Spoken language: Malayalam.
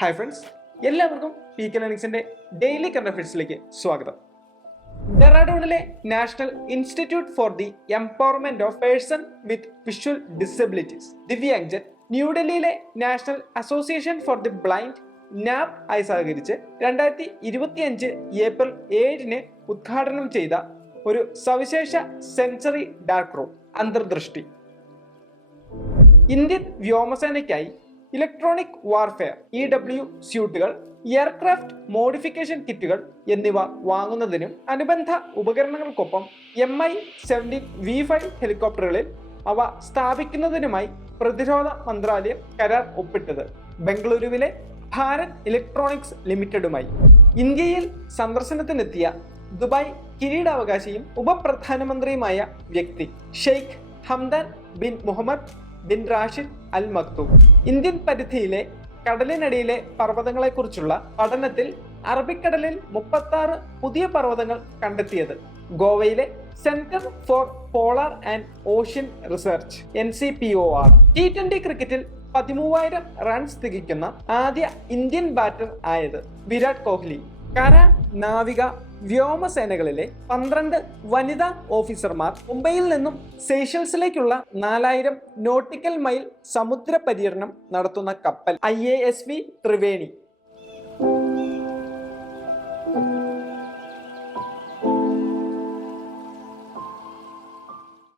ഹായ് ഫ്രണ്ട്സ്, എല്ലാവർക്കും പി.കെ. ലേണിംഗ്സിന്റെ ഡെയിലി കറണ്ട് അഫയേഴ്സിലേക്ക് സ്വാഗതം. ഡെറാഡൂണിലെ national institute for the empowerment of person with visual disabilities Divyangjan, ന്യൂഡൽഹിയിലെ national association for the blind NAB ആയി സഹകരിച്ച് 2025 ഏപ്രിൽ 7 ഉദ്ഘാടനം ചെയ്ത ഒരു സവിശേഷ sensory dark room Antardrishti Indian വ്യോമസേനയ്ക്കായി ഇലക്ട്രോണിക് വാർഫെയർ EW സ്യൂട്ടുകൾ, എയർക്രാഫ്റ്റ് മോഡിഫിക്കേഷൻ കിറ്റുകൾ എന്നിവ വാങ്ങുന്നതിനും അനുബന്ധ ഉപകരണങ്ങൾക്കൊപ്പം Mi-17 V5 ഹെലികോപ്റ്ററുകളിൽ അവ സ്ഥാപിക്കുന്നതിനുമായി പ്രതിരോധ മന്ത്രാലയം കരാർ ഒപ്പിട്ടത് ബംഗളൂരുവിലെ ഭാരത് ഇലക്ട്രോണിക്സ് ലിമിറ്റഡുമായി. ഇന്ത്യയിൽ സന്ദർശനത്തിനെത്തിയ ദുബായ് കിരീടാവകാശിയും ഉപപ്രധാനമന്ത്രിയുമായ വ്യക്തി Sheikh Hamdan bin Mohammed bin Rashid Al Maktoum Indian പരിധിയിലെ കടലിനടിയിലെ പർവ്വതങ്ങളെക്കുറിച്ചുള്ള പഠനത്തിൽ അറബിക്കടലിൽ 36 പുതിയ പർവ്വതങ്ങൾ കണ്ടെത്തിയത് ഗോവയിലെ centre for polar and ocean research NCPOR. T20 ക്രിക്കറ്റിൽ 13,000 റൺസ് തികയ്ക്കുന്ന ആദ്യ ഇന്ത്യൻ ബാറ്റർ ആയത് വിരാട് കോഹ്ലി. കര, നാവിക, വ്യോമസേനകളിലെ 12 വനിതാ ഓഫീസർമാർ മുംബൈയിൽ നിന്നും സീഷെൽസിലേക്കുള്ള 4000 നോട്ടിക്കൽ മൈൽ സമുദ്ര പര്യടനം നടത്തുന്ന കപ്പൽ IASV ത്രിവേണി